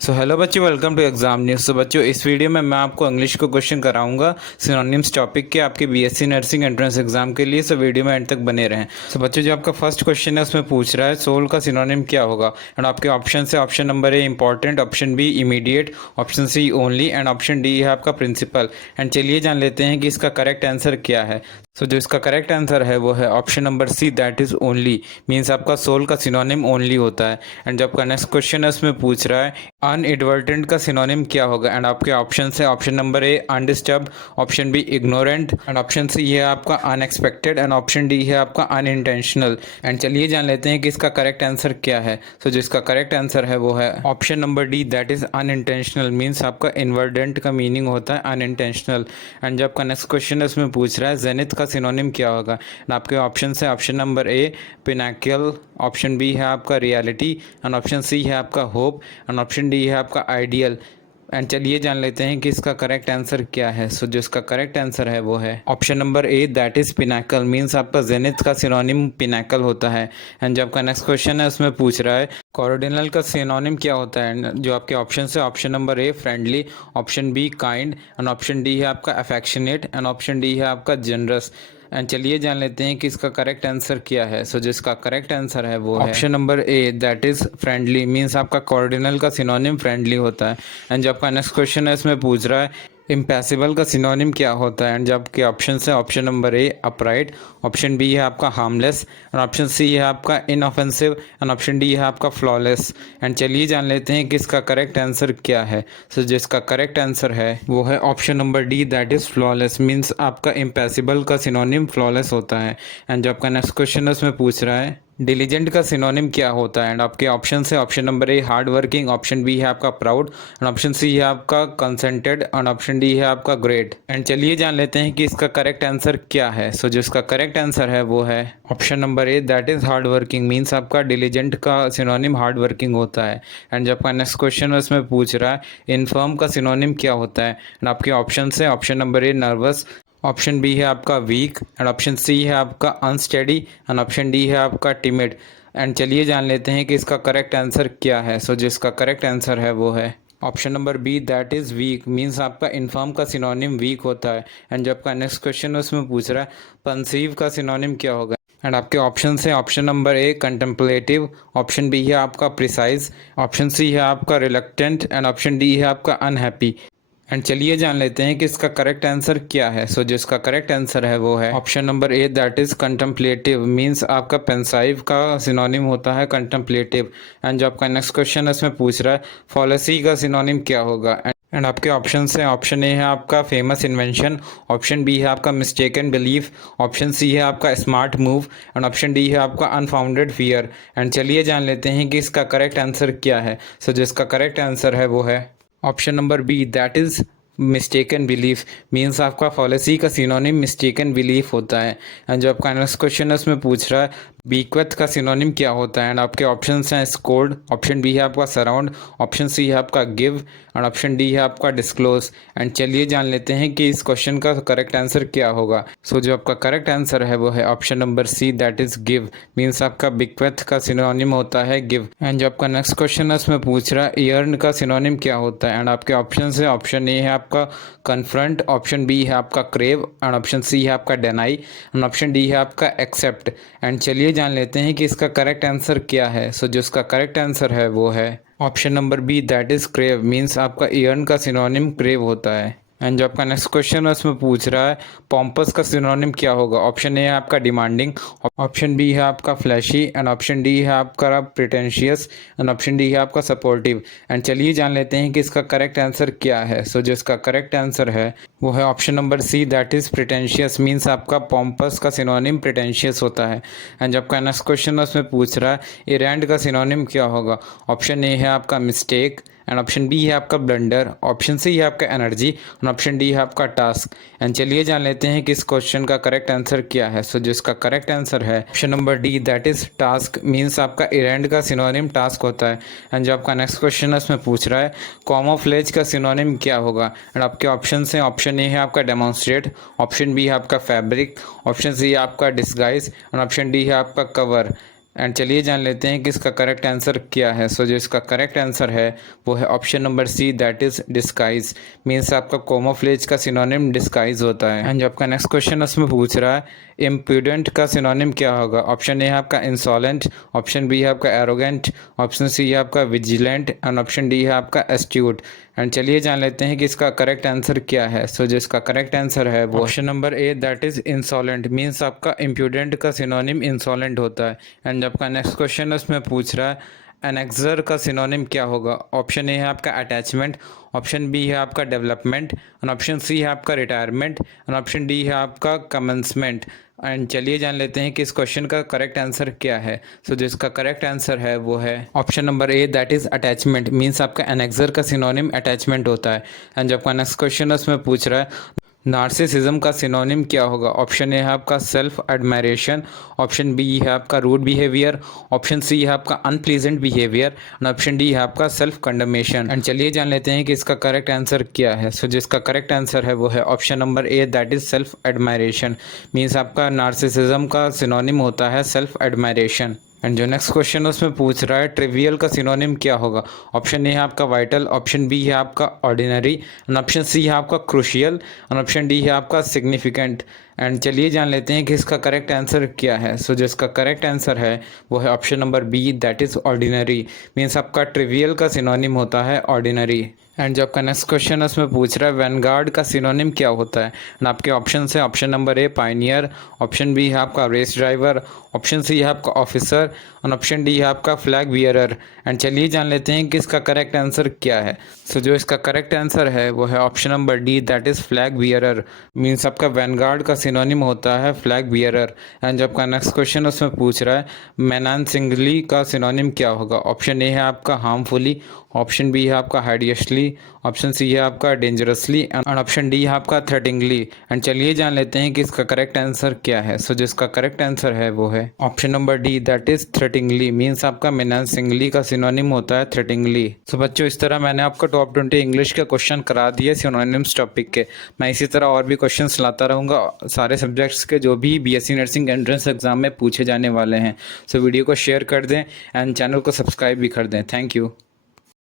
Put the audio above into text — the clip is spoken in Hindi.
सो हेलो बच्चों, वेलकम टू एग्जाम न्यूज़। तो बच्चों, इस वीडियो में मैं आपको इंग्लिश को क्वेश्चन कराऊंगा सिनोनिम्स टॉपिक के आपके बीएससी नर्सिंग एंट्रेंस एग्जाम के लिए। सो वीडियो में एंड तक बने रहें। सो बच्चों, जो आपका फर्स्ट क्वेश्चन है उसमें पूछ रहा है सोल का सिनोनिम क्या होगा। एंड आपके ऑप्शन है option number A important, option B immediate, option C only and option D है आपका प्रिंसिपल। एंड चलिए जान लेते हैं कि इसका करेक्ट आंसर क्या है। सो जो इसका करेक्ट आंसर है वो है option number C, that is only. Means आपका सोल का सिनोनिम ओनली होता है। एंड जो आपका नेक्स्ट क्वेश्चन है उसमें पूछ रहा है अनएडवर्टेंट का सिनोनिम क्या होगा। एंड आपके ऑप्शन है option number A undisturb, option B ignorant and option C है आपका अनएक्सपेक्टेड एंड ऑप्शन डी है आपका अनइंटेंशनल। एंड चलिए जान लेते हैं कि इसका करेक्ट आंसर क्या है। सो जो इसका करेक्ट आंसर है वो है option number D, that is unintentional. Means आपका इन्वर्डेंट का मीनिंग होता है अनइंटेंशनल। एंड जो आपका नेक्स्ट क्वेश्चन है उसमें पूछ रहा है जेनिथ का सिनोनिम क्या होगा। एंड आपके ऑप्शन है option number A pinnacle, option B है आपका रियलिटी एंड ऑप्शन सी है आपका होप एंड ऑप्शन डी है आपका आइडियल। एंड चलिए जान लेते हैं कि इसका करेक्ट आंसर क्या है। सो जो इसका करेक्ट आंसर है वो है option number A, that is Pinnacle. Means आपका जेनिथ का सिनोनिम पिनाकल होता है। एंड जो आपका नेक्स्ट क्वेश्चन है उसमें पूछ रहा है कॉर्डिनल का सिनोनिम क्या होता है। जो आपके ऑप्शन है option number a friendly, option be kind and option D है आपका अफेक्शनेट एंड ऑप्शन डी है आपका जनरस। एंड चलिए जान लेते हैं कि इसका करेक्ट आंसर क्या है। सो जिसका करेक्ट आंसर है वो है option number A, that is friendly. Means आपका कॉर्डिनल का सिनोनिम फ्रेंडली होता है। एंड जो आपका नेक्स्ट क्वेश्चन है इसमें पूछ रहा है इम्पैसिबल का सिनोनिम क्या होता है। एंड जो आपके ऑप्शन है option number A upright, option B है आपका हार्मलेस एंड ऑप्शन सी है आपका इनऑफेंसिव एंड ऑप्शन डी है आपका फ्लॉलेस। एंड चलिए जान लेते हैं कि इसका करेक्ट आंसर क्या है। सो जिसका करेक्ट आंसर है वो है option number D, that is flawless. Means आपका इम्पैसिबल का सिनोनिम फ्लॉलेस होता है। एंड जो आपका नेक्स्ट क्वेश्चन है उसमें पूछ रहा है डिलीजेंट का सिनोनिम क्या होता है। एंड आपके ऑप्शन है option number A hard working, option B है आपका प्राउड एंड ऑप्शन सी है आपका कंसेंटेड एंड ऑप्शन डी है आपका ग्रेट। एंड चलिए जान लेते हैं कि इसका करेक्ट आंसर क्या है। सो जो इसका करेक्ट आंसर है वो है option number A, that is hard working. Means आपका डिलीजेंट का सिनोनिम हार्ड वर्किंग होता है। एंड जो आपका नेक्स्ट क्वेश्चन है उसमें पूछ रहा है इनफर्म का सिनोनिम क्या होता है। एंड आपके ऑप्शन है option number A nervous, option B है आपका वीक एंड ऑप्शन सी है आपका अनस्टेडी एंड ऑप्शन डी है आपका टिमिड। एंड चलिए जान लेते हैं कि इसका करेक्ट आंसर क्या है। सो जिसका करेक्ट आंसर है वो है option number B, that is weak. Means आपका इन्फर्म का सिनोनिम वीक होता है। एंड जो आपका नेक्स्ट क्वेश्चन है उसमें पूछ रहा है पंसीव का सिनोनिम क्या होगा। एंड आपके ऑप्शन है option number A contemplative, option B है आपका प्रिसाइज, ऑप्शन सी है आपका रिलक्टेंट एंड ऑप्शन डी है आपका अनहैप्पी। एंड चलिए जान लेते हैं कि इसका करेक्ट आंसर क्या है। सो जिसका करेक्ट आंसर है वो है option number A, that is contemplative. Means आपका पेंसाइव का सिनोनिम होता है कंटेम्पलेटिव। एंड जो आपका नेक्स्ट क्वेश्चन है उसमें पूछ रहा है फॉलेसी का सिनोनिम क्या होगा। एंड आपके ऑप्शन है ऑप्शन ए है आपका फेमस इन्वेंशन, ऑप्शन बी है आपका मिस्टेकन बिलीफ, ऑप्शन सी है आपका smart move and option D है आपका अनफाउंडेड फियर। एंड चलिए जान लेते हैं कि इसका करेक्ट आंसर क्या है। सो जिसका करेक्ट आंसर है वो है option number B, that is mistaken belief. Means आपका फॉलेसी का सिनोनिम मिस्टेकन बिलीफ होता है। एंड जो आपका नेक्स्ट क्वेश्चन है उसमें पूछ रहा है बीक्वेथ का सिनोनिम क्या होता है। एंड आपके ऑप्शन हैं स्कोल्ड, ऑप्शन बी है आपका सराउंड, ऑप्शन सी है आपका गिव एंड ऑप्शन डी है आपका डिस्क्लोज। एंड चलिए जान लेते हैं कि इस क्वेश्चन का करेक्ट आंसर क्या होगा। सो जो आपका करेक्ट आंसर है वो है option number C, that is give. Means आपका बीक्वेथ का सिनोनिम होता है गिव। एंड जो आपका नेक्स्ट क्वेश्चन है उसमें पूछ रहा है ईयर्न का सिनोनिम क्या होता है। एंड आपके ऑप्शन है ऑप्शन ए है आपका कन्फ्रंट, ऑप्शन बी है आपका क्रेव एंड ऑप्शन सी है आपका डेनाई एंड ऑप्शन डी है आपका एक्सेप्ट। एंड चलिए जान लेते हैं कि इसका करेक्ट आंसर क्या है। सो जो इसका करेक्ट आंसर है वो है option number B, that is crave. Means आपका ईयर्न का सिनोनिम क्रेव होता है। एंड जो आपका नेक्स्ट क्वेश्चन है उसमें पूछ रहा है पॉम्पस का सिनोनिम क्या होगा। ऑप्शन ए है आपका डिमांडिंग, ऑप्शन बी है आपका फ्लैशी एंड ऑप्शन डी है आपका प्रिटेंशियस एंड ऑप्शन डी है आपका सपोर्टिव। एंड चलिए जान लेते हैं कि इसका करेक्ट आंसर क्या है। सो जो इसका करेक्ट आंसर है वो है option number C, that is pretentious. Means आपका पॉम्पस का सिनोनिम प्रिटेंशियस होता है। एंड जो आपका नेक्स्ट क्वेश्चन है उसमें पूछ रहा है इरेंड का सिनोनिम क्या होगा। ऑप्शन ए है आपका मिस्टेक एंड ऑप्शन बी है आपका ब्लंडर, ऑप्शन सी है आपका एनर्जी एंड ऑप्शन डी है आपका टास्क। एंड चलिए जान लेते हैं कि इस क्वेश्चन का करेक्ट आंसर क्या है। सो जिसका करेक्ट आंसर है option number D, that is task. Means आपका इरेंड का सिनोनिम टास्क होता है। एंड जो आपका नेक्स्ट क्वेश्चन है उसमें पूछ रहा है कॉमोफ्लेज का सिनोनिम क्या होगा। एंड आपके ऑप्शन हैं ऑप्शन ए है आपका डेमोन्स्ट्रेट, ऑप्शन बी है आपका फैब्रिक, ऑप्शन सी है आपका डिस्गाइज एंड ऑप्शन डी है आपका कवर। एंड चलिए जान लेते हैं कि इसका करेक्ट आंसर क्या है। सो जो इसका करेक्ट आंसर है वो है option number C, that is disguise. Means आपका कैमोफ्लेज का सिनोनिम डिस्गाइज होता है। एंड जो आपका नेक्स्ट क्वेश्चन उसमें पूछ रहा है इम्प्रूडेंट का सिनोनिम क्या होगा। ऑप्शन ए है आपका इंसॉलेंट, ऑप्शन बी है आपका एरोगेंट, ऑप्शन सी है आपका विजिलेंट एंड ऑप्शन डी है आपका एस्ट्यूट। एंड चलिए जान लेते हैं कि इसका करेक्ट आंसर क्या है। सो जो इसका करेक्ट आंसर है वो option number A, that is insolent. Means आपका इम्प्रूडेंट का सिनोनिम इंसॉलेंट होता है। एंड आपका नेक्स्ट क्वेश्चन उसमें पूछ रहा है एनेक्सर का सिनोनिम क्या होगा। ऑप्शन ए है आपका अटैचमेंट, ऑप्शन बी है आपका डेवलपमेंट एंड ऑप्शन सी है आपका रिटायरमेंट एंड ऑप्शन डी है आपका कमेंसमेंट। एंड चलिए जान लेते हैं कि इस क्वेश्चन का करेक्ट आंसर क्या है। सो जो इसका करेक्ट आंसर है वो है option number A, that is attachment. Means आपका एनेक्सर का सिनोनिम अटैचमेंट होता है। एंड जो आपका नेक्स्ट क्वेश्चन उसमें पूछ रहा है नार्सिसिज्म का सिनोनिम क्या होगा। ऑप्शन ए है आपका सेल्फ एडमायरेशन, ऑप्शन बी है आपका रूड बिहेवियर, ऑप्शन सी है आपका unpleasant behaviour and option D है आपका सेल्फ कंडमेशन। एंड चलिए जान लेते हैं कि इसका करेक्ट आंसर क्या है। सो जिसका करेक्ट आंसर है वो है option number A, that is self admiration. Means आपका नार्सिसिज्म का सिनोनिम होता है सेल्फ एडमायरेशन। एंड जो नेक्स्ट क्वेश्चन उसमें पूछ रहा है ट्रिवियल का सिनोनिम क्या होगा। ऑप्शन ए है आपका वाइटल, ऑप्शन बी है आपका ऑर्डिनरी एंड ऑप्शन सी है आपका क्रूशियल एंड ऑप्शन डी है आपका सिग्निफिकेंट। एंड चलिए जान लेते हैं कि इसका करेक्ट आंसर क्या है। सो जो इसका करेक्ट आंसर है वो है option number B, that is ordinary. Means आपका ट्रिवियल का सिनोनिम होता है ऑर्डिनरी। एंड जो आपका नेक्स्ट क्वेश्चन है उसमें पूछ रहा है वैनगार्ड का सिनोनिम क्या होता है। एंड आपके ऑप्शन है option number A pioneer, option B है आपका रेस ड्राइवर, ऑप्शन सी है आपका ऑफिसर और ऑप्शन डी है आपका फ्लैग बियरर। एंड चलिए जान लेते हैं कि इसका करेक्ट आंसर क्या है। सो जो इसका करेक्ट आंसर है वो है option number D, that is flag bearer. Means आपका वैनगार्ड का सिनोनिम होता है फ्लैग बियरर। एंड जो आपका नेक्स्ट क्वेश्चन उसमें पूछ रहा है मेनानसिंगली का सिनोनिम क्या होगा। ऑप्शन ए है आपका हार्मफुली, ऑप्शन बी है आपका हाइडियसली, ऑप्शन सी है आपका डेंजरसली एंड ऑप्शन डी है आपका थ्रेटिंगली। एंड चलिए जान लेते हैं कि इसका करेक्ट आंसर क्या है। सो जिसका करेक्ट आंसर है वो है option number D, that is थ्रेटिंगली। Means आपका मेनानसिंगली का सिनोनिम होता है थ्रेटिंगली। सो बच्चों इस तरह मैंने आपको टॉप 20 इंग्लिश के क्वेश्चन करा दिए सिनोनिम्स टॉपिक के। मैं इसी तरह और भी क्वेश्चन लाता रहूँगा सारे सब्जेक्ट्स के जो भी बीएससी नर्सिंग एंट्रेंस एग्जाम में पूछे जाने वाले हैं। सो वीडियो को शेयर कर दें एंड चैनल को सब्सक्राइब भी कर दें। Thank you.